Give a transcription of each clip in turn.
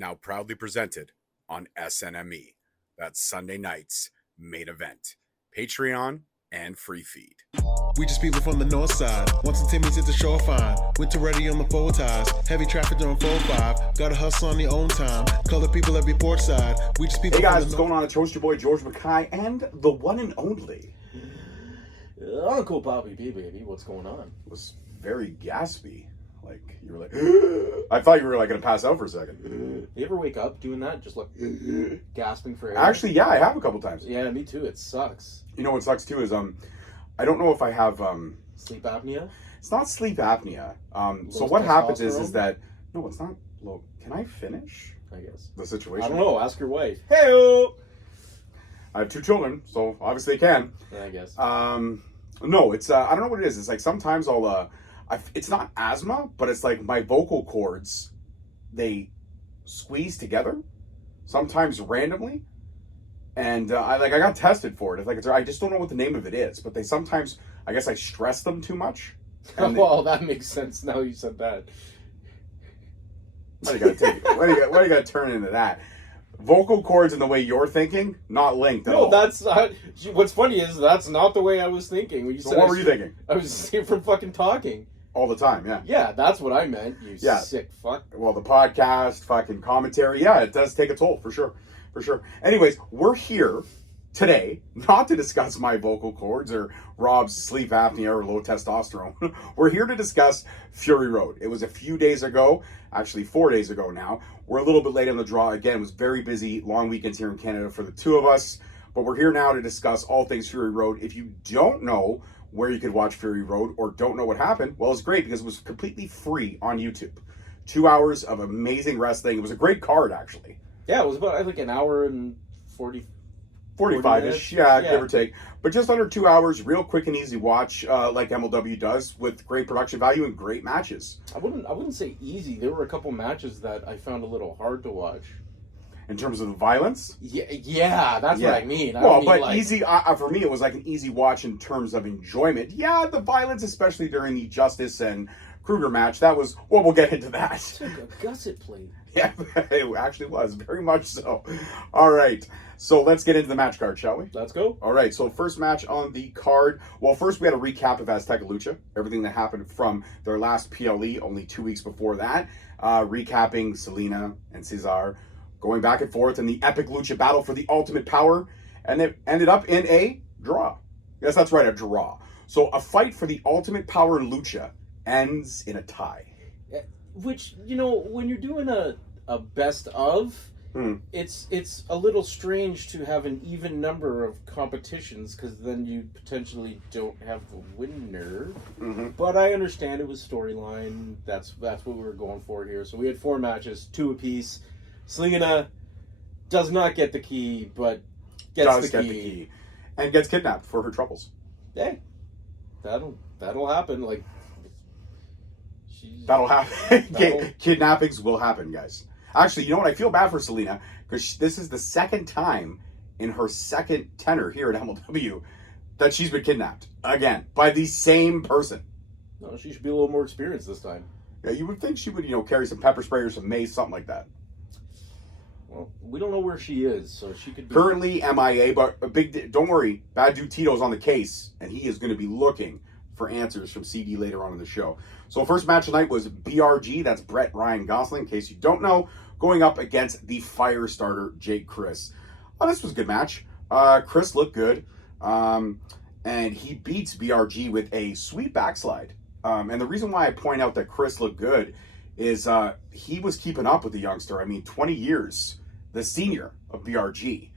now proudly presented on SNME. That's Sunday night's main event. Patreon and free feed. We just people from the north side. Once the Timmy's hit the shore fine. Winter ready on the four ties. Heavy traffic during 4-5. Gotta hustle on your own time. Color people every port side. We just people Hey guys, from what's the going on? It's host your boy George Mackay and the one and only. Uncle Poppy B, baby. What's going on? Was very gaspy. Like, you were like, I thought you were like going to pass out for a second. You ever wake up doing that? Just like gasping for air? Actually, yeah, I have a couple times. Yeah, me too. It sucks. You know what sucks too is, I don't know if I have, Sleep apnea? it's not sleep apnea. So what happens is that, no, it's not low. Can I finish I guess. the situation? I don't know. Ask your wife. Hey-o! I have 2 children, so obviously I can. Yeah, I guess. No, it's I don't know what it is. It's like sometimes it's not asthma, but it's like my vocal cords, they squeeze together, sometimes randomly, and I got tested for it. It's like I just don't know what the name of it is, but they sometimes, I guess I stress them too much. Well, that makes sense now you said that. Why do you gotta turn into that? Vocal cords in the way you're thinking, not linked at all. No, that's not. What's funny is that's not the way I was thinking. When you So said what were you thinking? I was from fucking talking. All the time, yeah. Yeah, that's what I meant. You Yeah. sick fuck. Well, the podcast, fucking commentary, yeah, it does take a toll, for sure. For sure. Anyways, we're here today not to discuss my vocal cords or Rob's sleep apnea or low testosterone. We're here to discuss Fury Road. It was a few days ago, actually 4 days ago now. We're a little bit late on the draw. Again, it was very busy, long weekends here in Canada for the two of us. But we're here now to discuss all things Fury Road. If you don't know where you could watch Fury Road or don't know what happened, well, it's great because it was completely free on YouTube. 2 hours of amazing wrestling. It was a great card, actually. Yeah, it was about like an hour and 45-ish, yeah, give or take. But just under 2 hours, real quick and easy watch, like MLW does, with great production value and great matches. I wouldn't say easy. There were a couple matches that I found a little hard to watch. In terms of the violence? Yeah, that's what I mean. Easy, for me, it was like an easy watch in terms of enjoyment. Yeah, the violence, especially during the Justice and Krügger match, that was, well, we'll get into that. It's like a gusset plate. Yeah, it actually was, very much so. All right, so let's get into the match card, shall we? Let's go. All right, so first match on the card. Well, first we had a recap of Azteca Lucha, everything that happened from their last PLE only 2 weeks before that. Recapping Selena and Cesar going back and forth in the epic lucha battle for the ultimate power, and it ended up in a draw. Yes, that's right, a draw. So a fight for the ultimate power in lucha ends in a tie. Which, you know, when you're doing a best of, it's a little strange to have an even number of competitions, because then you potentially don't have the winner. Mm-hmm. But I understand it was storyline. That's what we were going for here. So we had 4 matches, 2 apiece. Selena does not get the key, but gets the key. And gets kidnapped for her troubles. Hey, that'll happen. Like, that'll happen. Kidnappings will happen, guys. Actually, you know what? I feel bad for Selena, because this is the second time in her second tenure here at MLW that she's been kidnapped again by the same person. No, she should be a little more experienced this time. Yeah, you would think she would, carry some pepper spray or some mace, something like that. Well, we don't know where she is, so she could be... Currently MIA, but don't worry, Bad Dude Tito's on the case, and he is going to be looking for answers from CD later on in the show. So first match tonight was BRG, that's Brett Ryan Gosselin, in case you don't know, going up against the fire starter, Jake Crist. Oh, this was a good match. Crist looked good, and he beats BRG with a sweet backslide. And the reason why I point out that Crist looked good is he was keeping up with the youngster. I mean, 20 years, the senior of BRG.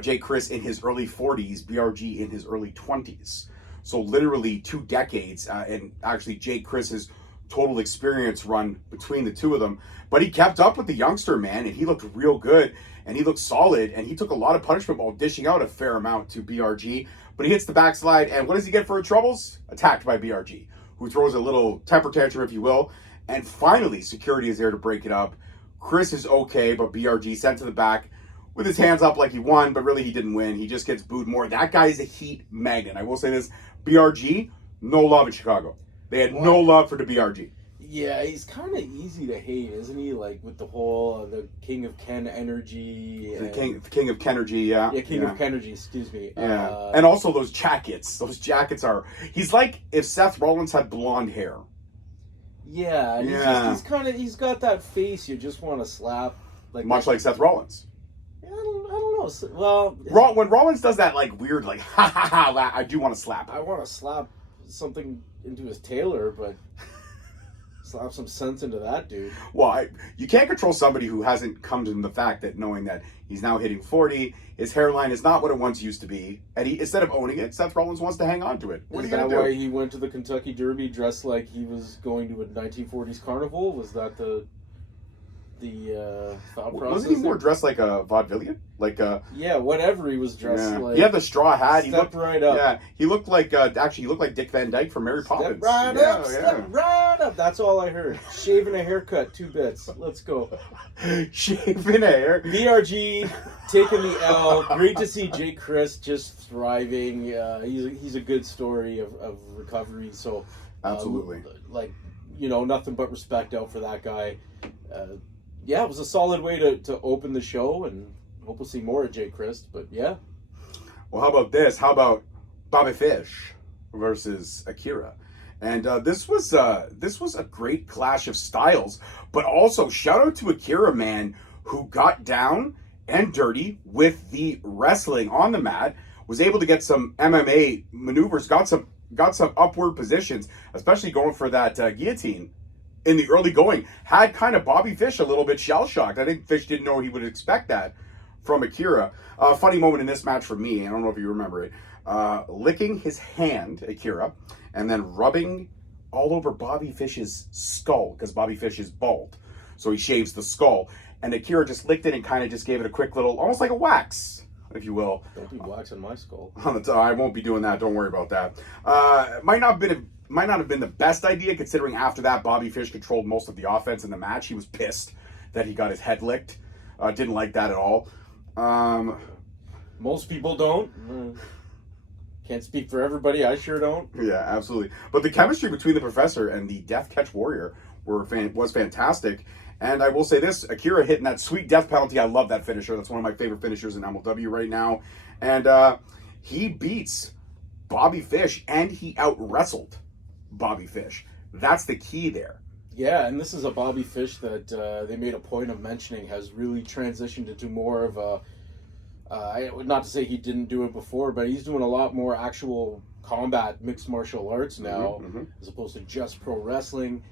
Jake Crist in his early 40s, BRG in his early 20s. So literally 2 decades, and actually Jake Crist's total experience run between the two of them. But he kept up with the youngster, man, and he looked real good, and he looked solid, and he took a lot of punishment while dishing out a fair amount to BRG. But he hits the backslide, and what does he get for troubles? Attacked by BRG, who throws a little temper tantrum, if you will. And finally, security is there to break it up. Crist is okay, but BRG sent to the back with his hands up like he won, but really he didn't win. He just gets booed more. That guy is a heat magnet. I will say this, BRG, no love in Chicago. They had no love for the BRG. Yeah, he's kind of easy to hate, isn't he? Like with the whole the King of Ken energy. The King of Kenergy, yeah. Yeah, King of Kenergy, excuse me. Yeah. And also those jackets. Those jackets are... He's like if Seth Rollins had blonde hair. Yeah, and he's kind of... He's got that face you just want to slap. Much like Seth Rollins. I don't know. Well... When Rollins does that, like, weird, like, ha ha ha, I do want to slap him. I want to slap something into his tailor, but... Slap some sense into that dude. Well, you can't control somebody who hasn't come to the fact that knowing that he's now hitting 40, his hairline is not what it once used to be, and he, instead of owning it, Seth Rollins wants to hang on to it. What are you gonna do? Is that why he went to the Kentucky Derby dressed like he was going to a 1940s carnival? Was that the thought process? Wasn't he more dressed like a vaudevillian? Like a... Yeah, whatever he was dressed like. He had the straw hat. He looked right up. Yeah, he looked like, actually, he looked like Dick Van Dyke from Mary Poppins. Step right up. That's all I heard. Shaving a haircut, 2 bits. Let's go. Shaving a hair. VRG taking the L. Great to see Jake Crist just thriving. He's a good story of recovery. So absolutely, nothing but respect out for that guy. Yeah, it was a solid way to open the show, and hope we'll see more of Jay Crist. But yeah. Well, how about this? How about Bobby Fish versus AKIRA? And this was a great clash of styles. But also, shout out to AKIRA, man, who got down and dirty with the wrestling on the mat, was able to get some MMA maneuvers, got some upward positions, especially going for that guillotine. In the early going, had kind of Bobby Fish a little bit shell-shocked. I think Fish didn't know he would expect that from AKIRA. Funny moment in this match for me, I don't know if you remember it, licking his hand, AKIRA, and then rubbing all over Bobby Fish's skull, because Bobby Fish is bald. So he shaves the skull. And AKIRA just licked it and kind of just gave it a quick little, almost like a wax, if you will. Don't be waxing my skull. I won't be doing that, don't worry about that. Might not have been the best idea, considering after that Bobby Fish controlled most of the offense in the match. He was pissed that he got his head licked. Didn't like that at all. Most people don't. Can't speak for everybody. I sure don't. Yeah, absolutely. But the chemistry between the Professor and the Death Catch Warrior was fantastic. And I will say this, AKIRA hitting that sweet death penalty. I love that finisher. That's one of my favorite finishers in MLW right now. And he beats Bobby Fish, and he out-wrestled Bobby Fish. That's the key there. Yeah, and this is a Bobby Fish that they made a point of mentioning has really transitioned into more of a... not to say he didn't do it before, but he's doing a lot more actual combat mixed martial arts now, as opposed to just pro wrestling.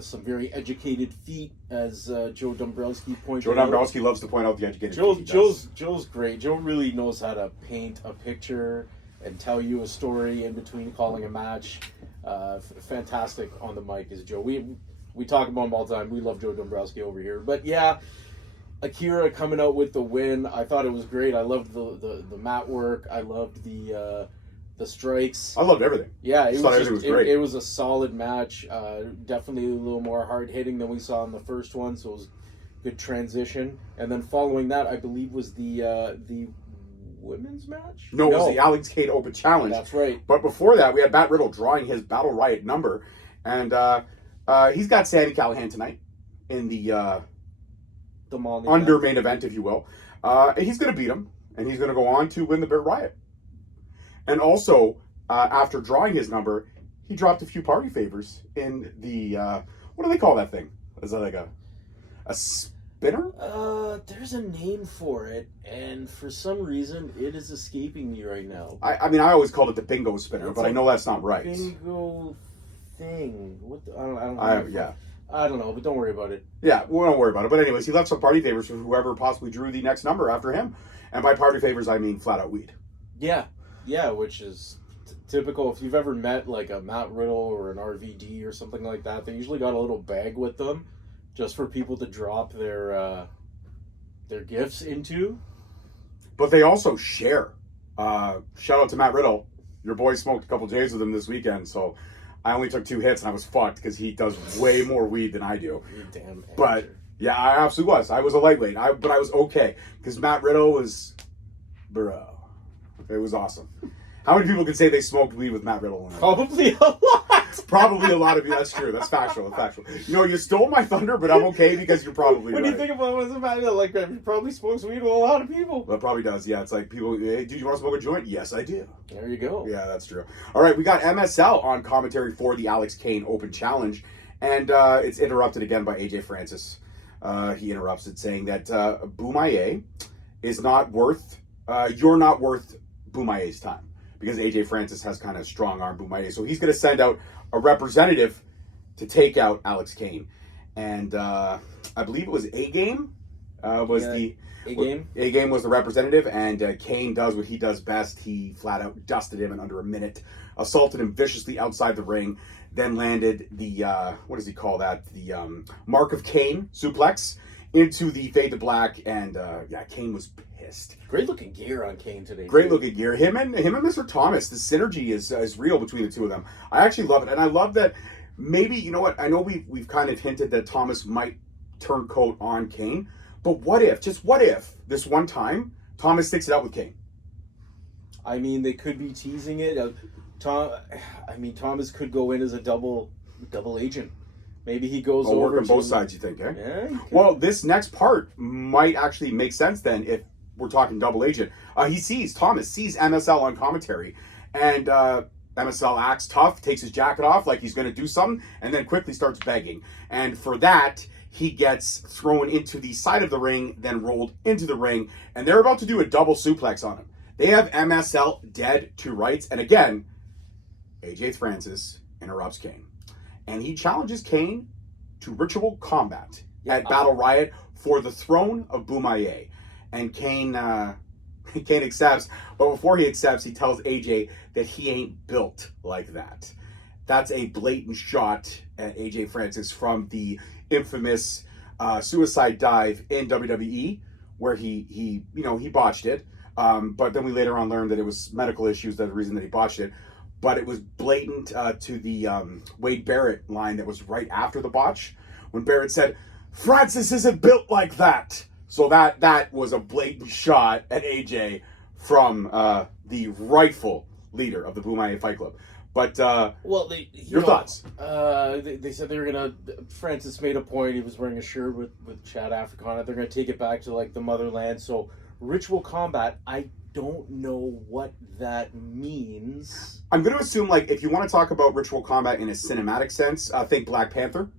Some very educated feet, as Joe Dombrowski pointed out. Joe Dombrowski loves to point out the educated feet. Joe's great. Joe really knows how to paint a picture and tell you a story in between calling a match. Fantastic on the mic is Joe. We talk about him all the time. We love Joe Dombrowski over here. But yeah, AKIRA coming out with the win. I thought it was great. I loved the mat work. I loved the strikes. I loved everything. Yeah, everything was great. It was a solid match. Definitely a little more hard hitting than we saw in the first one. So it was good transition. And then following that, I believe was the women's match? No, it was the Alex Cade Open Challenge. That's right. But before that, we had Matt Riddle drawing his Battle Riot number. And he's got Sami Callihan tonight in the under main event, if you will. And he's going to beat him. And he's going to go on to win the Battle Riot. And also, after drawing his number, he dropped a few party favors in the, what do they call that thing? Is that like a spinner? There's a name for it, and for some reason, it is escaping me right now. I mean, I always called it the bingo spinner, but I know that's not right. Bingo thing. What the, I don't know. Yeah. I don't know, but don't worry about it. Yeah, we don't worry about it. But anyways, he left some party favors for whoever possibly drew the next number after him. And by party favors, I mean flat out weed. Yeah, which is typical. If you've ever met like a Matt Riddle or an RVD or something like that, they usually got a little bag with them just for people to drop their gifts into. But they also share. Shout out to Matt Riddle. Your boy smoked a couple J's with him this weekend, so I only took 2 hits and I was fucked because he does way more weed than I do. You're damn amateur. But yeah, I absolutely was. I was a lightweight, but I was okay because Matt Riddle was, bro. It was awesome. How many people could say they smoked weed with Matt Riddle? Probably a lot. Probably a lot of you. That's true. That's factual. You know, you stole my thunder, but I'm okay because you're probably When right. you think about what's about it, like he probably smokes weed with a lot of people. Well, it probably does. Yeah, it's like people. Hey, do you want to smoke a joint? Yes, I do. There you go. Yeah, that's true. All right, we got MSL on commentary for the Alex Kane Open Challenge, and it's interrupted again by AJ Francis. He interrupts it saying that Boumaier is not worth. You're not worth Boumaier's time because AJ Francis has kind of strong-armed Boumaier, so he's going to send out a representative to take out Alex Kane, and I believe it was A-Game A-Game? A-Game was the representative, and Kane does what he does best. He flat out dusted him in under a minute, assaulted him viciously outside the ring, then landed the, what does he call that? The Mark of Kane suplex into the Fade to Black, and Kane was pissed. Great looking gear on Kane today. Great looking gear. Him and Mr. Thomas, the synergy is real between the two of them. I actually love it, and I love that maybe, you know what, I know we've kind of hinted that Thomas might turn coat on Kane, but what if, this one time, Thomas sticks it out with Kane? I mean, they could be teasing it. Thomas could go in as a double agent. Maybe he goes over work on to both sides, you think, eh? Yeah. Well, this next part might actually make sense then if we're talking double agent. Thomas sees MSL on commentary, and MSL acts tough, takes his jacket off like he's going to do something, and then quickly starts begging. And for that, he gets thrown into the side of the ring, then rolled into the ring, and they're about to do a double suplex on him. They have MSL dead to rights, and again, AJ Francis interrupts Kane. And he challenges Kane to ritual combat at Battle Riot for the throne of Boumaier. And Kane accepts, but before he accepts, he tells AJ that he ain't built like that. That's a blatant shot at AJ Francis from the infamous suicide dive in WWE, where he botched it. But then we later on learned that it was medical issues that the reason that he botched it. But it was blatant to the Wade Barrett line that was right after the botch, when Barrett said, "Francis isn't built like that." So that was a blatant shot at AJ from the rightful leader of the Boumaier Fight Club. But your thoughts? They said they were gonna. Francis made a point. He was wearing a shirt with Chad Africa on it. They're gonna take it back to like the motherland. So ritual combat. I don't know what that means. I'm going to assume, like, if you want to talk about ritual combat in a cinematic sense, think Black Panther,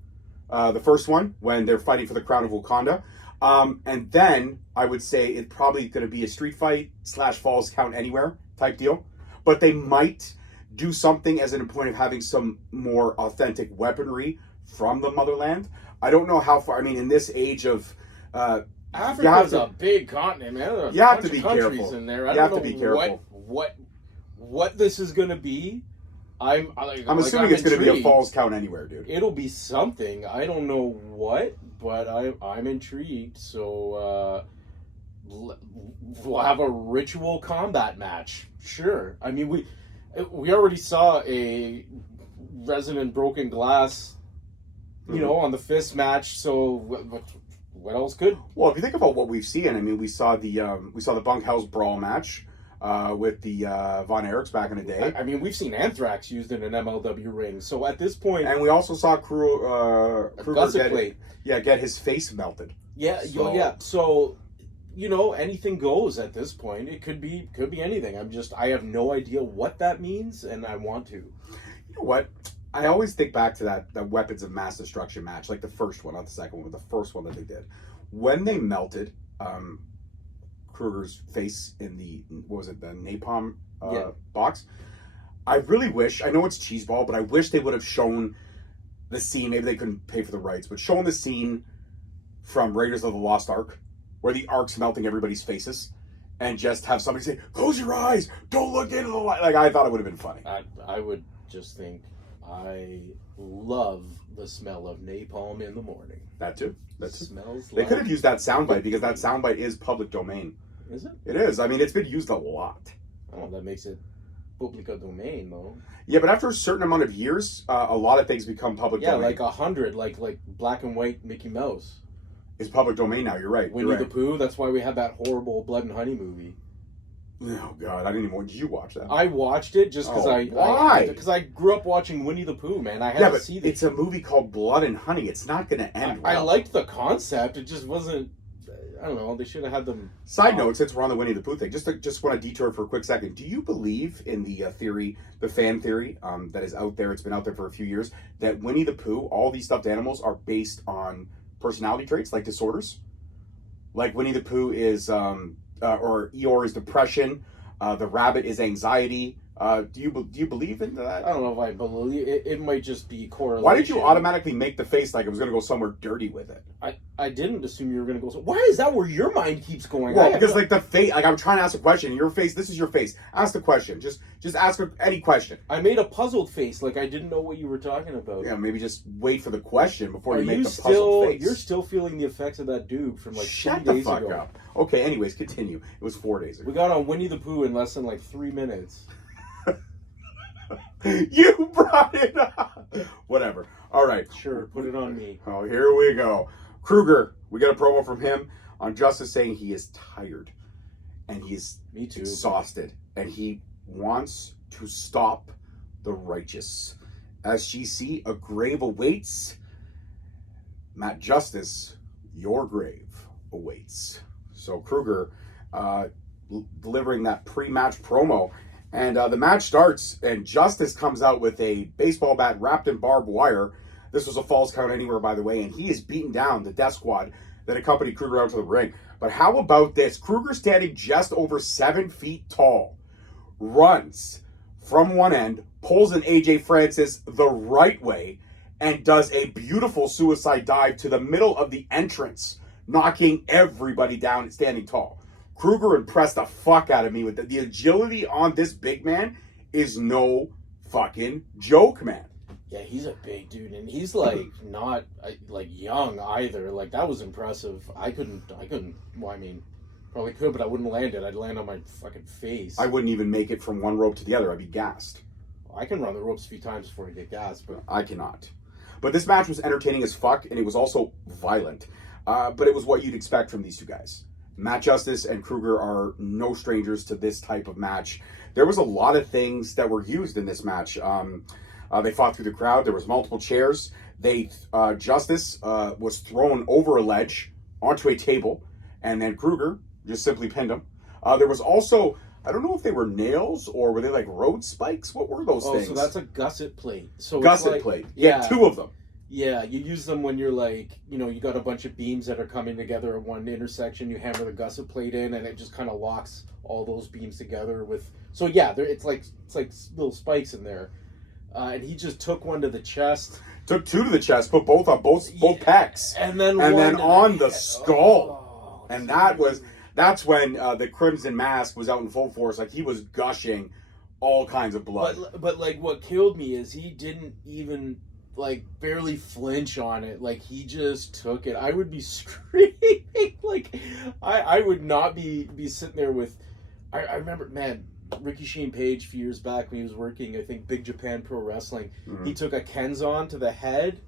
the first one, when they're fighting for the crown of Wakanda. And then I would say it's probably going to be a street fight / Falls Count Anywhere type deal. But they might do something as in a point of having some more authentic weaponry from the motherland. I don't know how far. I mean, in this age of Africa's a big continent, man. There's you a have bunch to be of countries careful. in there. I You don't have to know be careful. What this is going to be. I'm assuming it's going to be a intrigued. Falls Count Anywhere, dude. It'll be something. I don't know what, but I'm intrigued. So we'll have a ritual combat match. Sure. I mean, we already saw a resonant broken glass, on the fist match. So what else could? Well, if you think about what we've seen, I mean, we saw the Bunkhouse Brawl match with the Von Erichs back in the day. I mean, we've seen Anthrax used in an MLW ring. So at this point, and we also saw Krügger get his face melted. Yeah, yeah. So, anything goes at this point. It could be anything. I have no idea what that means, and I want to. You know what? I always think back to that Weapons of Mass Destruction match, like the first one, not the second one, but the first one that they did. When they melted Krügger's face in the napalm box, I really wish, I know it's cheeseball, but I wish they would have shown the scene. Maybe they couldn't pay for the rights, but showing the scene from Raiders of the Lost Ark, where the Ark's melting everybody's faces, and just have somebody say, "Close your eyes, don't look into the light." Like, I thought it would have been funny. I would just think, I love the smell of napalm in the morning. That too. Smells They could have used that soundbite, because that soundbite is public domain. Is it? It is. I mean, it's been used a lot. Oh, that makes it public domain, though. Yeah, but after a certain amount of years, a lot of things become public domain. Yeah, like 100, like black and white Mickey Mouse. It's public domain now. You're right. Winnie the Pooh. That's why we had that horrible Blood and Honey movie. Oh God, I didn't even. Did you watch that? I watched it just because why? Because I grew up watching Winnie the Pooh, man. I had to see this. It's a movie called Blood and Honey. It's not going to end well. I liked the concept. It just wasn't. I don't know. They should have had them. Side note, since we're on the Winnie the Pooh thing, just want to detour for a quick second. Do you believe in the theory, the fan theory that is out there? It's been out there for a few years that Winnie the Pooh, all these stuffed animals, are based on personality traits like disorders. Like Winnie the Pooh is, or Eeyore is depression. The rabbit is anxiety. Do you believe in that? I don't know if I believe it. It might just be correlation. Why did you automatically make the face like it was going to go somewhere dirty with it? I didn't assume you were going to go. Why is that where your mind keeps going? Well, because like the face, like I'm trying to ask a question. Your face, this is your face. Ask the question. Just ask any question. I made a puzzled face, like I didn't know what you were talking about. Yeah, maybe just wait for the question before you make the puzzled face. You're still feeling the effects of that dude from like Shut 2 the days fuck ago. up. Okay, anyways, continue. It was 4 days ago. We got on Winnie the Pooh in less than like 3 minutes. You brought it up. Whatever. All right. Sure, put it on me. Oh, here we go. Krügger, we got a promo from him on Justice saying he is tired and he's Me too. exhausted and he wants to stop the righteous. As she see a grave awaits, Matt Justice, your grave awaits. So Krügger delivering that pre-match promo. And the match starts, and Justice comes out with a baseball bat wrapped in barbed wire. This was a false count anywhere, by the way, and he is beating down the death squad that accompanied Krügger out to the ring. But how about this? Krügger standing just over 7 feet tall, runs from one end, pulls an AJ Francis the right way, and does a beautiful suicide dive to the middle of the entrance, knocking everybody down standing tall. Krügger impressed the fuck out of me with the agility on this big man is no fucking joke, man. Yeah, he's a big dude, and he's like not like young either. Like that was impressive. I couldn't. Well, I mean, probably could, but I wouldn't land it. I'd land on my fucking face. I wouldn't even make it from one rope to the other. I'd be gassed. I can run the ropes a few times before I get gassed, but I cannot. But this match was entertaining as fuck, and it was also violent. But it was what you'd expect from these two guys. Matt Justice and Krügger are no strangers to this type of match. There was a lot of things that were used in this match. They fought through the crowd. There was multiple chairs. Justice was thrown over a ledge onto a table, and then Krügger just simply pinned him. There was also, I don't know if they were nails or were they like road spikes? What were those things? So that's a gusset plate. So gusset plate. Yeah, 2 of them. Yeah, you use them when you're like, you got a bunch of beams that are coming together at one intersection. You hammer the gusset plate in, and it just kind of locks all those beams together with. So yeah, it's like little spikes in there. And he just took one to the chest. Took 2 to the chest, put both on both pecs, and then on the skull. And that's when the Crimson Mask was out in full force. Like he was gushing all kinds of blood. But like what killed me is he didn't even like barely flinch on it. Like he just took it. I would be screaming. Like I would not be sitting there with. I remember, man, Ricky Shane Page a few years back when he was working, I think, Big Japan Pro Wrestling. Mm-hmm. He took a Kenzon to the head,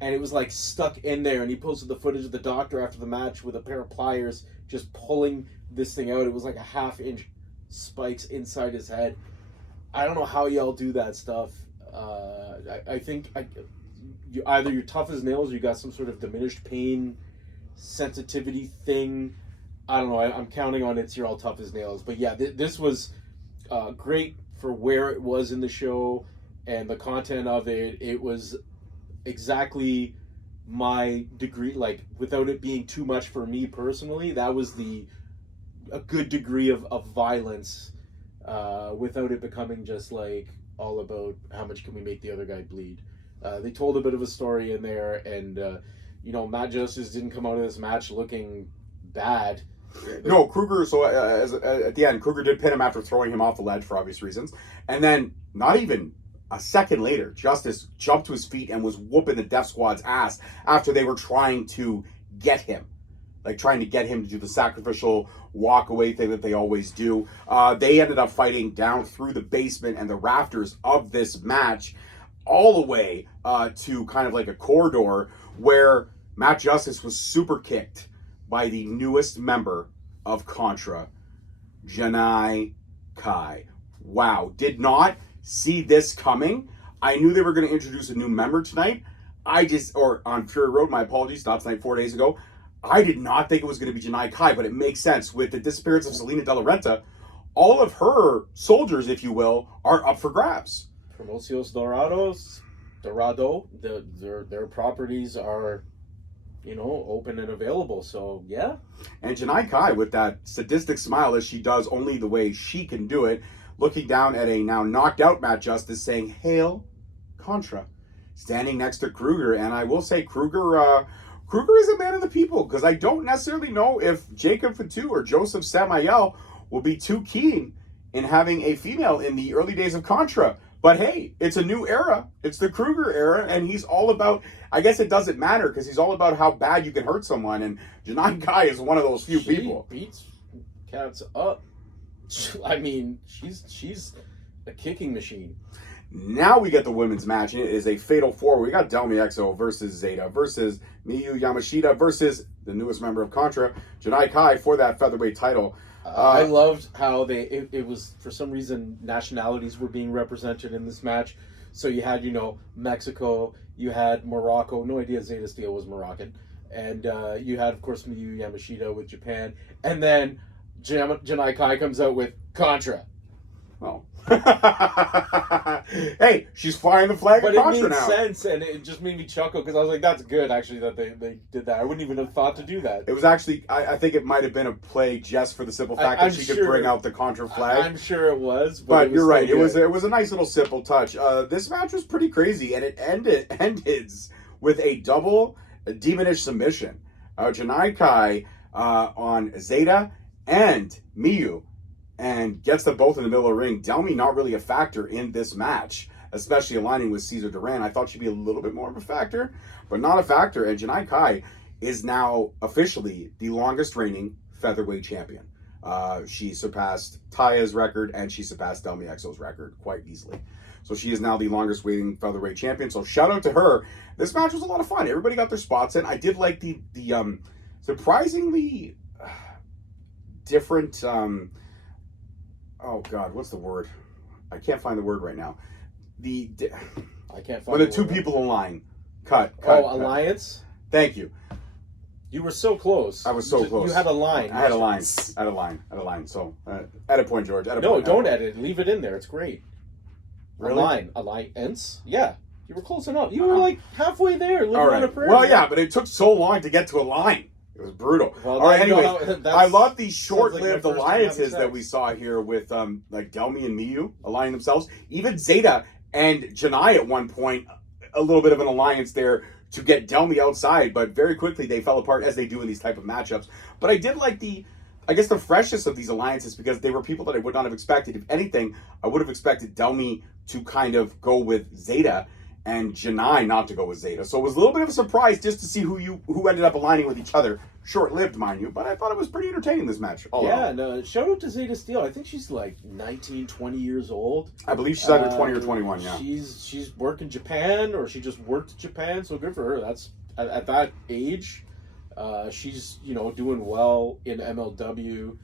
and it was like stuck in there. And he posted the footage of the doctor after the match with a pair of pliers just pulling this thing out. It was like a 1/2-inch spikes inside his head. I don't know how y'all do that stuff. I think either you're tough as nails or you got some sort of diminished pain sensitivity thing. I don't know. I'm counting on you're all tough as nails. But yeah, this was great for where it was in the show and the content of it. It was exactly my degree, like without it being too much for me personally. That was a good degree of violence without it becoming just like all about how much can we make the other guy bleed. They told a bit of a story in there, and Matt Justice didn't come out of this match looking bad. No, Krügger, so at the end, Krügger did pin him after throwing him off the ledge for obvious reasons. And then, not even a second later, Justice jumped to his feet and was whooping the Death Squad's ass after they were trying to get him. Like, trying to get him to do the sacrificial walk-away thing that they always do. They ended up fighting down through the basement and the rafters of this match, all the way to kind of like a corridor where Matt Justice was super kicked by the newest member of Contra, Janai Kai. Wow, did not see this coming. I knew they were going to introduce a new member tonight. Or on Fury Road, my apologies, not tonight, 4 days ago. I did not think it was going to be Janai Kai, but it makes sense. With the disappearance of Selena De La Renta, all of her soldiers, if you will, are up for grabs. Promocios Dorado, their properties are, open and available. So, yeah. And Janai Kai, with that sadistic smile as she does only the way she can do it, looking down at a now knocked out Matt Justice, saying, "Hail Contra," standing next to Krügger. And I will say Krügger is a man of the people, because I don't necessarily know if Jacob Fatu or Joseph Samael will be too keen in having a female in the early days of Contra. But hey, it's a new era. It's the Krügger era, and he's all about, I guess it doesn't matter, because he's all about how bad you can hurt someone, and Janai Kai is one of those few people. She beats cats up. I mean, she's a kicking machine. Now we get the women's match, and it is a fatal four. We got Delmi Exo versus Zayda versus Miyu Yamashita versus the newest member of Contra, Janai Kai, for that featherweight title. I loved how it was, for some reason, nationalities were being represented in this match. So you had, Mexico, you had Morocco. No idea Zayda Steel was Moroccan. And you had, of course, Miyu Yamashita with Japan. And then Janai Kai comes out with Contra. Oh. Hey, she's flying the flag of Contra now. But it made sense, and it just made me chuckle, because I was like, that's good, actually, that they did that. I wouldn't even have thought to do that. It was actually, I think it might have been a play just for the simple fact that she could bring out the Contra flag. I'm sure it was. But you're right, it was a nice little simple touch. This match was pretty crazy, and it ended with a double demonish submission. Janai Kai on Zayda and Miyu, and gets them both in the middle of the ring. Delmi not really a factor in this match, especially aligning with Cesar Duran. I thought she'd be a little bit more of a factor, but not a factor. And Janai Kai is now officially the longest reigning featherweight champion. She surpassed Taya's record, and she surpassed Delmi Exo's record quite easily. So she is now the longest reigning featherweight champion. So shout out to her. This match was a lot of fun. Everybody got their spots in. I did like the surprisingly different... oh God, what's the word? I can't find the word right now. I can't find when the two people align. Cut. Alliance? Thank you. You were so close. I was so close. You had a line. I had a line. So, edit point, George. Don't edit. Leave it in there. It's great. Really? Alliance? Yeah. You were close enough. You were like halfway there. All right. Well, yeah, but it took so long to get to a line. It was brutal. Well, all right, anyways, I love these short-lived alliances that we saw here with like Delmi and Miyu aligning themselves. Even Zayda and Janai at one point, a little bit of an alliance there to get Delmi outside, but very quickly they fell apart, as they do in these type of matchups. But I did like the freshness of these alliances, because they were people that I would not have expected. If anything, I would have expected Delmi to kind of go with Zayda and Janai not to go with Zayda. So it was a little bit of a surprise just to see who ended up aligning with each other. Short-lived, mind you, but I thought it was pretty entertaining, this match. No, shout out to Zayda Steel. I think she's like 19, 20 years old. I believe she's either 20 or 21, yeah. She's working Japan, or she just worked Japan, so good for her. That's at that age. She's, doing well in MLW,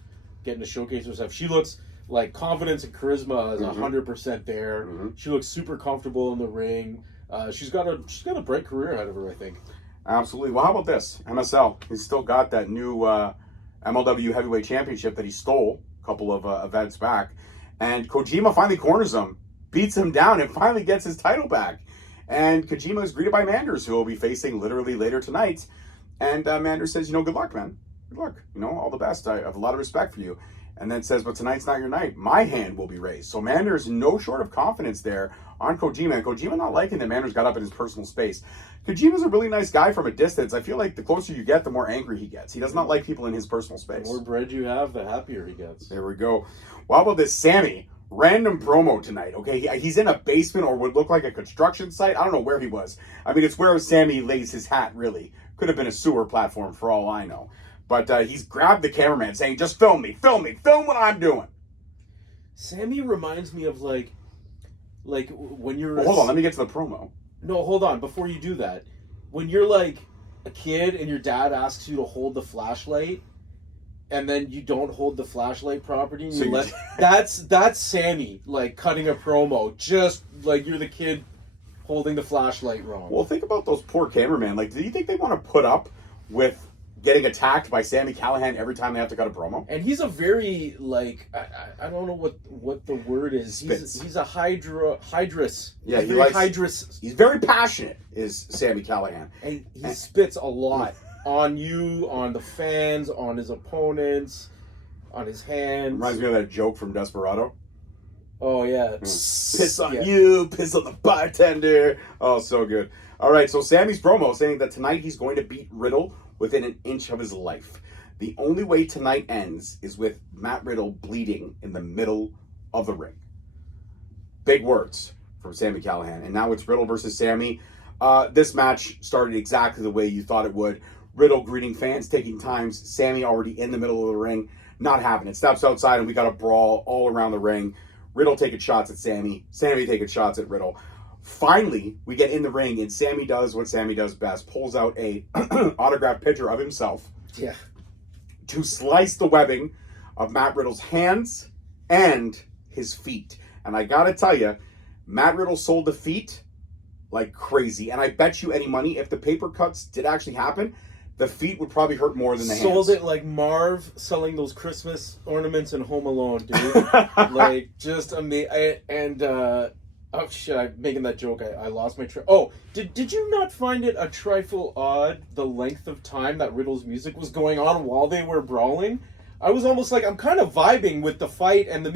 getting to showcase herself. She looks like confidence and charisma is 100% there. Mm-hmm. She looks super comfortable in the ring. She's got a bright career ahead of her, I think. Absolutely. Well, how about this? MSL. He's still got that new MLW Heavyweight Championship that he stole a couple of events back. And Kojima finally corners him, beats him down, and finally gets his title back. And Kojima is greeted by Manders, who will be facing literally later tonight. And Manders says, good luck, man. Good luck. All the best. I have a lot of respect for you. And then says, but tonight's not your night. My hand will be raised. So Manders, no short of confidence there on Kojima. And Kojima not liking that Manders got up in his personal space. Kojima's a really nice guy from a distance. I feel like the closer you get, the more angry he gets. He does not like people in his personal space. The more bread you have, the happier he gets. There we go. Well, how about this Sami? Random promo tonight, okay? He's in a basement or would look like a construction site. I don't know where he was. I mean, it's where Sami lays his hat, really. Could have been a sewer platform for all I know. But he's grabbed the cameraman saying, just film me, film what I'm doing. Sami reminds me of like when you're... Well, hold on, let me get to the promo. No, hold on, before you do that. When you're like a kid and your dad asks you to hold the flashlight and then you don't hold the flashlight properly, and So you you- let that's Sami like cutting a promo, just like you're the kid holding the flashlight wrong. Well, think about those poor cameramen. Like, do you think they want to put up with getting attacked by Sami Callihan every time they have to cut a promo? And he's a very like I don't know what the word is. Spits. He's a hydrous. Yeah, he's he very likes- hydrous, He's very passionate, is Sami Callihan. and he spits a lot on you, on the fans, on his opponents, on his hands. Reminds me of that joke from Desperado. Oh yeah, Piss on Yeah. you, piss on the bartender. Oh, so good. All right, so Sami's promo saying that tonight he's going to beat Riddle within an inch of his life. The only way tonight ends is with Matt Riddle bleeding in the middle of the ring. Big words from Sami Callihan. And now it's Riddle versus Sami. This match started exactly the way you thought it would. Riddle greeting fans, taking times. Sami already in the middle of the ring, not having it. Steps outside and we got a brawl all around the ring. Riddle taking shots at Sami. Sami taking shots at Riddle. Finally, we get in the ring and Sami does what Sami does best. Pulls out a autographed picture of himself yeah. to slice the webbing of Matt Riddle's hands and his feet. And I gotta tell you, Matt Riddle sold the feet like crazy. And I bet you any money, if the paper cuts did actually happen, the feet would probably hurt more than the Sold hands. it like Marv selling those Christmas ornaments in Home Alone, dude. Like just amazing. And oh shit, I'm making that joke. I lost my train. Oh, did you not find it a trifle odd the length of time that Riddle's music was going on while they were brawling? I was almost like I'm kind of vibing with the fight and the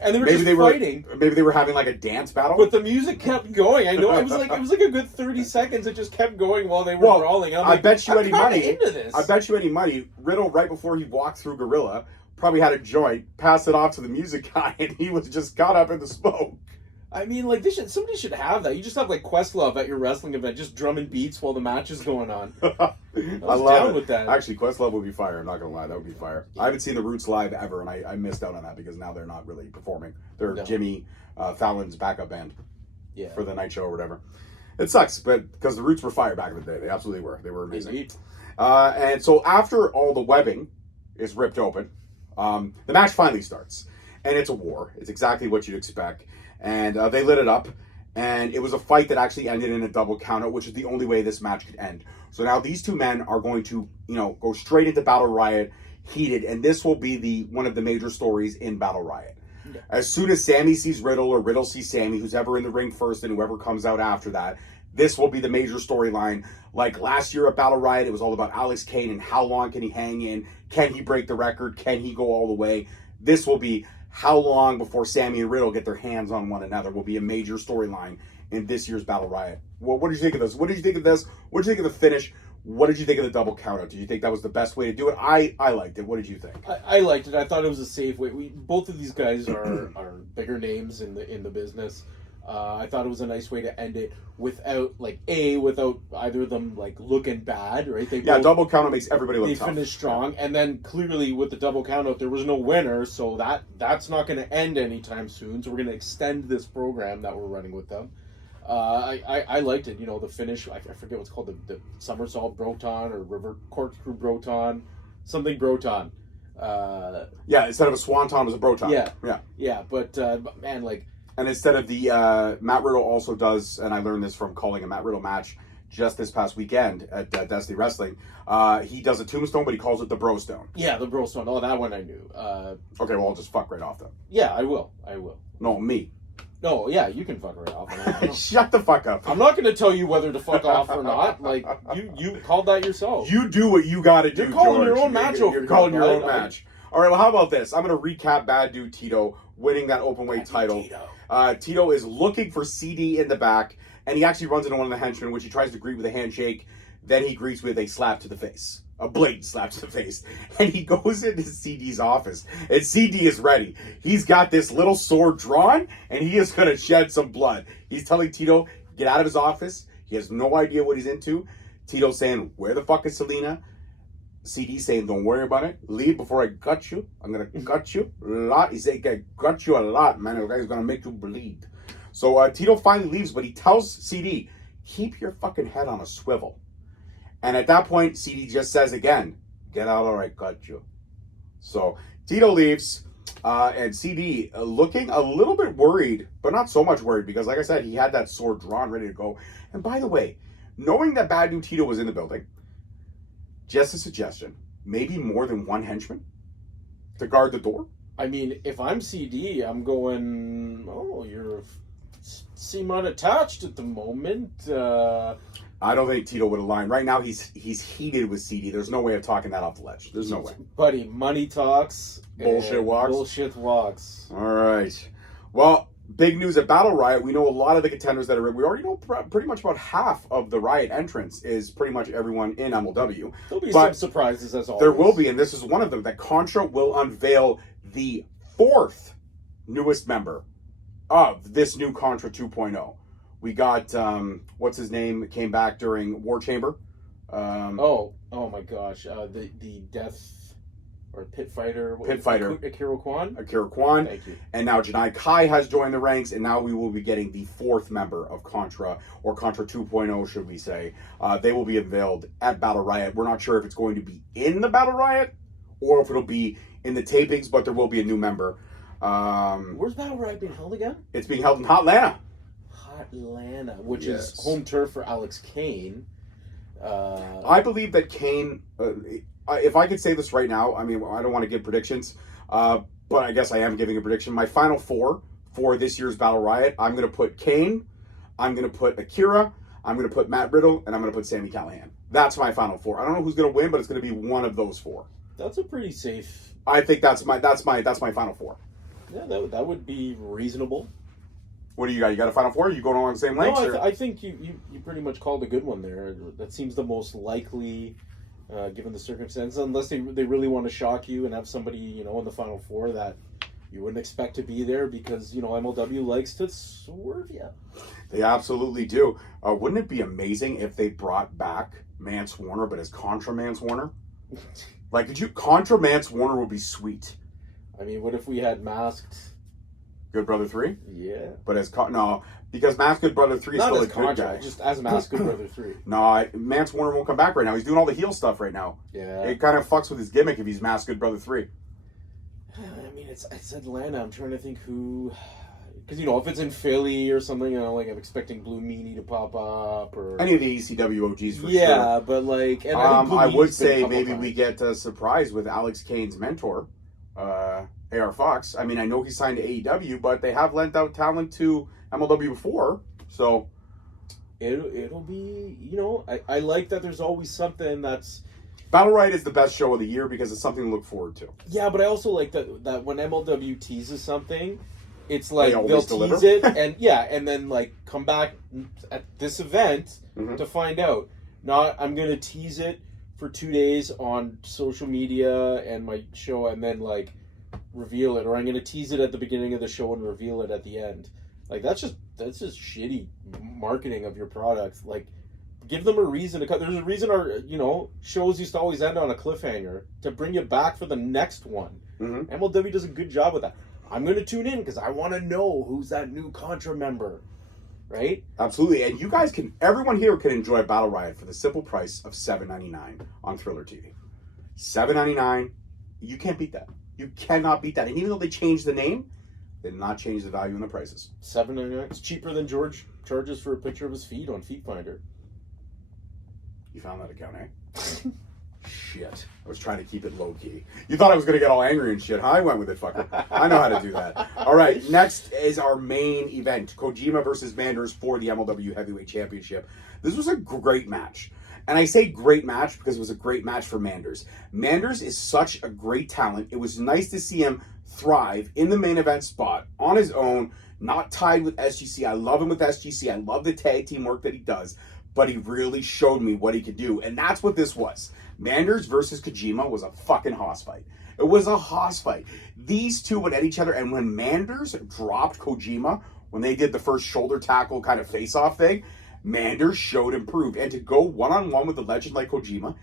and they were just fighting. Maybe they were having like a dance battle. But the music kept going. I know it was like a good 30 seconds. It just kept going while they were brawling. I'm I like, bet you I'm any kinda money. into this. I bet you any money. Riddle, right before he walked through Gorilla, probably had a joint, passed it off to the music guy, and he was just caught up in the smoke. I mean, like somebody should have that. You just have like Questlove at your wrestling event, just drumming beats while the match is going on. I was love down it. with that. Actually, Questlove would be fire. I'm not gonna lie, that would be fire. I haven't seen the Roots live ever, and I missed out on that because now they're not really performing. They're No. Jimmy Fallon's backup band Yeah, for the night show or whatever. It sucks, but because the Roots were fire back in the day, they absolutely were. They were amazing. indeed. And so after all the webbing is ripped open, the match finally starts. And it's a war. It's exactly what you'd expect. And they lit it up. And it was a fight that actually ended in a double countout, which is the only way this match could end. So now these two men are going to, go straight into Battle Riot, heated. And this will be one of the major stories in Battle Riot. Yeah. As soon as Sami sees Riddle or Riddle sees Sami, who's ever in the ring first and whoever comes out after that, this will be the major storyline. Like last year at Battle Riot, it was all about Alex Kane and how long can he hang in? Can he break the record? Can he go all the way? This will be how long before Sami and Riddle get their hands on one another will be a major storyline in this year's Battle Riot. Well, what did you think of this? What did you think of this? What did you think of the finish? What did you think of the double countout? Did you think that was the best way to do it? I liked it. What did you think? I liked it. I thought it was a safe way. Both of these guys are bigger names in the business. I thought it was a nice way to end it without either of them like looking bad, right? Double countout makes everybody look They tough. finished strong, and then clearly with the double countout, there was no winner, so that's not going to end anytime soon. So we're going to extend this program that we're running with them. I liked it. The finish. I forget what's called the somersault broton or river corkscrew broton, something broton. Instead of a swanton, it was a broton. Yeah. But man, like. And instead of the Matt Riddle also does, and I learned this from calling a Matt Riddle match just this past weekend at Destiny Wrestling. He does a tombstone, but he calls it the Brostone. Yeah, the Brostone. Oh, that one I knew. Okay, well, I'll just fuck right off then. Yeah, I will. No, me. No, yeah, you can fuck right off. Shut the fuck up. I'm not going to tell you whether to fuck off or not. Like you called that yourself. You do what you got to do. You're calling George. your own match over. You're calling your own match. All right, well, how about this? I'm going to recap Bad Dude Tito winning that openweight title. Tito is looking for CD in the back, and he actually runs into one of the henchmen, which he tries to greet with a handshake. Then he greets with a slap to the face. A blatant slap to the face. And he goes into CD's office, and CD is ready. He's got this little sword drawn, and he is going to shed some blood. He's telling Tito, get out of his office. He has no idea what he's into. Tito's saying, where the fuck is Selena? CD saying, don't worry about it. Leave before I gut you. I'm going to gut you a lot. He said, I gut you a lot, man. The guy's going to make you bleed. So Tito finally leaves, but he tells CD, keep your fucking head on a swivel. And at that point, CD just says again, get out or I cut you. So Tito leaves, and CD looking a little bit worried, but not so much worried because, like I said, he had that sword drawn, ready to go. And by the way, knowing that Bad Dude Tito was in the building, just a suggestion, maybe more than one henchman to guard the door. I mean, if I'm CD, I'm going, oh, you're seem unattached at the moment. I don't think Tito would align. Right now, he's heated with CD. There's no way of talking that off the ledge. There's no way. Buddy, money talks. Bullshit walks. Bullshit walks. All right. Well, big news at Battle Riot. We know a lot of the contenders that are in. We already know pretty much about half of the Riot entrants is pretty much everyone in MLW. There'll be some surprises as always. There will be, and this is one of them, that Contra will unveil the 4th newest member of this new Contra 2.0. We got, what's his name, came back during War Chamber. Oh my gosh. The Death, or Pit Fighter. Pit Fighter. Akira Kwan? Akira Kwan. Thank you. And now Janai Kai has joined the ranks, and now we will be getting the 4th member of Contra, or Contra 2.0, should we say. They will be unveiled at Battle Riot. We're not sure if it's going to be in the Battle Riot, or if it'll be in the tapings, but there will be a new member. Where's Battle Riot being held again? It's being held in Hotlanta. Hotlanta, which is home turf for Alex Kane. I believe that Kane, if I could say this right now, I mean, I don't want to give predictions, but I guess I am giving a prediction. My final 4 for this year's Battle Riot, I'm going to put Kane, I'm going to put AKIRA, I'm going to put Matt Riddle, and I'm going to put Sami Callihan. That's my final 4. I don't know who's going to win, but it's going to be one of those 4. That's a pretty safe. I think that's my final 4. Yeah, that would be reasonable. What do you got? You got a final 4? Are you going along the same lengths? No, I think you pretty much called a good one there. That seems the most likely, given the circumstances, unless they really want to shock you and have somebody, in the final 4 that you wouldn't expect to be there because, MLW likes to swerve you. They absolutely do. Wouldn't it be amazing if they brought back Mance Warner, but as Contra Mance Warner? Like, Contra Mance Warner would be sweet. I mean, what if we had masked Good Brother 3? Yeah. But as no, because Masked Good Brother 3 is not still as a good Contra, guy. just as Masked Good Brother 3. No, Mance Warner won't come back right now. He's doing all the heel stuff right now. Yeah. It kind of fucks with his gimmick if he's Masked Good Brother 3. I mean, it's Atlanta. I'm trying to think who... Because, if it's in Philly or something, like I'm expecting Blue Meanie to pop up or... Any of the ECW OGs for sure. Yeah, but like... And I would say maybe we get a surprise with Alex Kane's mentor, AR Fox. I mean, I know he signed to AEW, but they have lent out talent to MLW before, so... It'll be, I like that there's always something that's... Battle Riot is the best show of the year because it's something to look forward to. Yeah, but I also like that when MLW teases something... It's like they'll deliver. tease it and then like come back at this event to find out. Not I'm gonna tease it for 2 days on social media and my show and then like reveal it, or I'm gonna tease it at the beginning of the show and reveal it at the end. Like that's just shitty marketing of your product. Like give them a reason to cut. There's a reason our shows used to always end on a cliffhanger to bring you back for the next one. MLW does a good job with that. I'm going to tune in because I want to know who's that new Contra member, right? Absolutely. And you guys everyone here can enjoy Battle Riot for the simple price of $7.99 on Thriller TV. $7.99. You can't beat that. You cannot beat that. And even though they changed the name, they did not change the value in the prices. $7.99. It's cheaper than George charges for a picture of his feet on Feet Finder. You found that account, eh? Shit. I was trying to keep it low-key. You thought I was going to get all angry and shit, huh? I went with it, fucker. I know how to do that. All right, next is our main event. Kojima versus Manders for the MLW Heavyweight Championship. This was a great match. And I say great match because it was a great match for Manders. Manders is such a great talent. It was nice to see him thrive in the main event spot on his own, not tied with SGC. I love him with SGC. I love the tag team work that he does. But he really showed me what he could do. And that's what this was. Manders versus Kojima was a fucking hoss fight. It was a hoss fight. These two went at each other, and when Manders dropped Kojima, when they did the first shoulder tackle kind of face-off thing, Manders showed improved. And to go one-on-one with a legend like Kojima,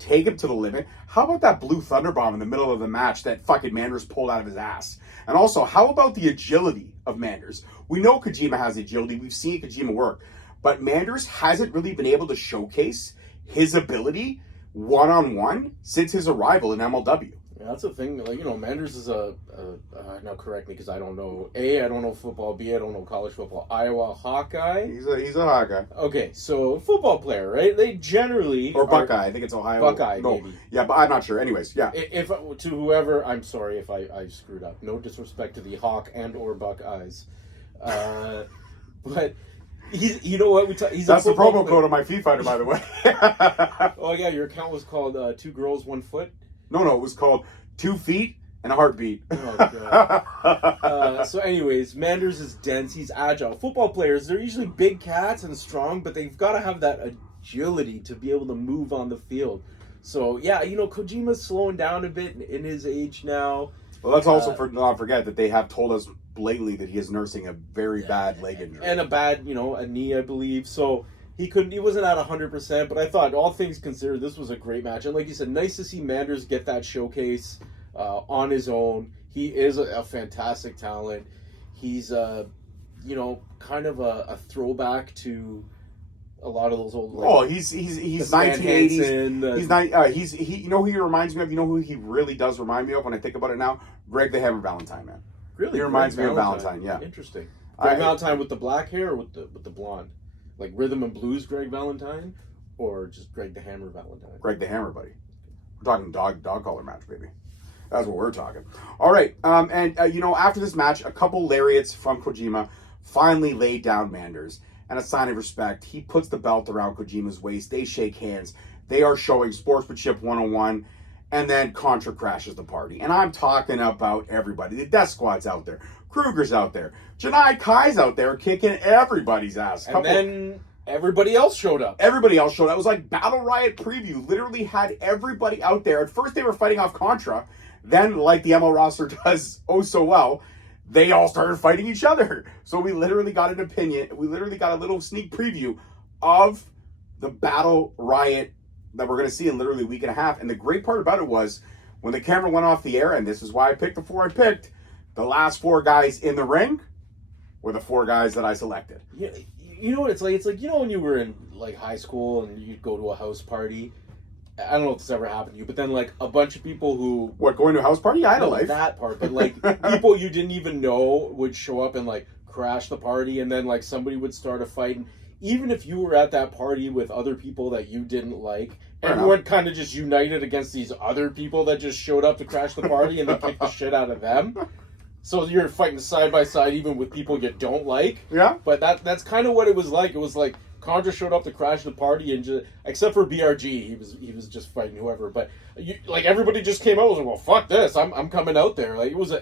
take him to the limit. How about that blue thunderbomb in the middle of the match that fucking Manders pulled out of his ass? And also, how about the agility of Manders? We know Kojima has agility. We've seen Kojima work. But Manders hasn't really been able to showcase his ability one-on-one since his arrival in MLW. Yeah, that's the thing. Like, Manders is now correct me because I don't know. I don't know football. B, I don't know college football. Iowa Hawkeye. He's a Hawkeye. Okay, so football player, right? They generally or Buckeye. I think it's Ohio. Buckeye, no, maybe. Yeah, but I'm not sure. Anyways, yeah. If to whoever, I'm sorry if I screwed up. No disrespect to the Hawk and or Buckeyes, but he's what he's. That's the promo player. code on my Feet Fighter, by the way. Oh yeah, your account was called 2 Girls 1 Foot. No, it was called 2 Feet and a Heartbeat. Oh, God. So anyways, Manders is dense, he's agile. Football players, they're usually big cats and strong, but they've got to have that agility to be able to move on the field. So yeah, Kojima's slowing down a bit in his age now. Well, let's also not forget that they have told us blatantly that he is nursing a very bad leg injury. And a bad, a knee, I believe. So he wasn't at 100%, but I thought, all things considered, this was a great match. And like you said, nice to see Manders get that showcase on his own. He is a fantastic talent. He's, kind of a throwback to a lot of those old. He's 1980s. He's who he reminds me of. You know who he really does remind me of when I think about it now? Greg the Hammer Valentine, man. Really, he reminds me of Valentine. Yeah, interesting. Greg Valentine with the black hair or with the blonde? Like Rhythm and Blues Greg Valentine, or just Greg the Hammer Valentine? Greg the Hammer, buddy. We're talking dog collar match, baby. That's what we're talking. All right, after this match, a couple lariats from Kojima finally laid down Manders, and a sign of respect, he puts the belt around Kojima's waist. They shake hands. They are showing sportsmanship 101, and then Contra crashes the party. And I'm talking about everybody. The Death Squad's out there. Krügger's out there. Janai Kai's out there kicking everybody's ass. And then everybody else showed up. It was like Battle Riot Preview. Literally had everybody out there. At first they were fighting off Contra. Then, like the ML roster does oh so well, they all started fighting each other. So we literally got an opinion. We literally got a little sneak preview of the Battle Riot that we're going to see in literally a week and a half. And the great part about it was when the camera went off the air, and this is why I picked the 4 I picked, the last 4 guys in the ring were the 4 guys that I selected. Yeah, you know what it's like? It's like, when you were in like high school and you'd go to a house party. I don't know if this ever happened to you, but then like a bunch of people who... What, going to a house party? I had a life. That part, but like people you didn't even know would show up and like crash the party, and then like somebody would start a fight. And even if you were at that party with other people that you didn't like, everyone kind of just united against these other people that just showed up to crash the party, and they kicked the shit out of them. So you're fighting side by side even with people you don't like. Yeah. But that's kind of what it was like. It was like Contra showed up to crash the party, and just, except for BRG, he was just fighting whoever. But everybody just came out and was like, well, fuck this, I'm coming out there. Like it was a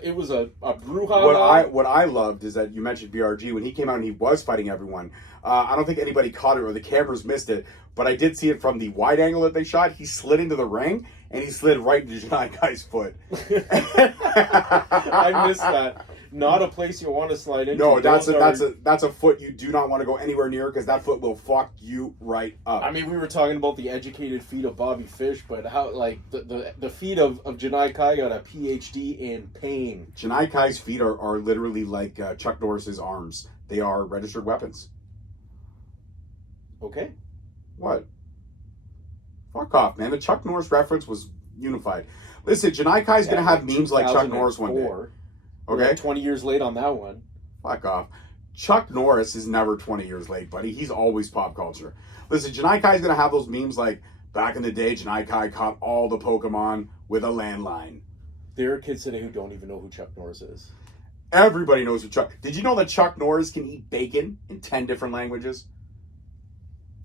brouhaha. What I loved is that you mentioned BRG when he came out and he was fighting everyone. I don't think anybody caught it or the cameras missed it, but I did see it from the wide angle that they shot. He slid into the ring and he slid right into Janai Kai's foot. I missed that. Not a place you want to slide into. No, that's a foot you do not want to go anywhere near, because that foot will fuck you right up. I mean, we were talking about the educated feet of Bobby Fish, but how like the feet of Janai Kai got a PhD in pain. Janai Kai's feet are literally like Chuck Norris's arms. They are registered weapons. Okay. What? Fuck off, man. The Chuck Norris reference was unified. Listen, Janai Kai's going to have memes like Chuck Norris one day. Okay? Like 20 years late on that one. Fuck off. Chuck Norris is never 20 years late, buddy. He's always pop culture. Listen, Janai Kai's going to have those memes like, back in the day, Janai Kai caught all the Pokemon with a landline. There are kids today who don't even know who Chuck Norris is. Everybody knows who Chuck... Did you know that Chuck Norris can eat bacon in 10 different languages?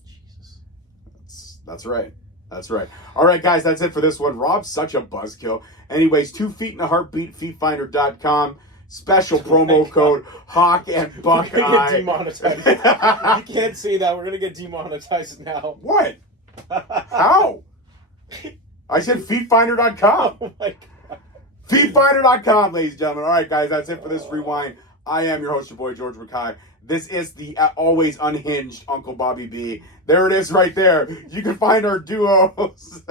Jesus. That's right. That's right. All right, guys, that's it for this one. Rob's such a buzzkill. Anyways, 2 Feet in a Heartbeat, feetfinder.com. Special promo code Hawk and Buckeye. We're going to get demonetized. You can't say that. We're going to get demonetized now. What? How? I said feetfinder.com. Oh, my God. Feetfinder.com, ladies and gentlemen. All right, guys, that's it for this rewind. I am your host, your boy, George Mackay. This is the always unhinged Uncle Bobby B. There it is right there. You can find our duos.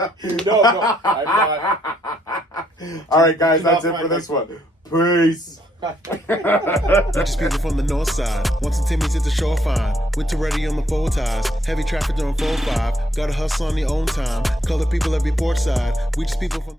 No, I'm not. All right, guys, that's it for this one. Peace. We just people from the north side. Once the Timmy's at the shore fine. Winter ready on the four ties. Heavy traffic during 4-5. Gotta hustle on your own time. Color people every port side. We just people from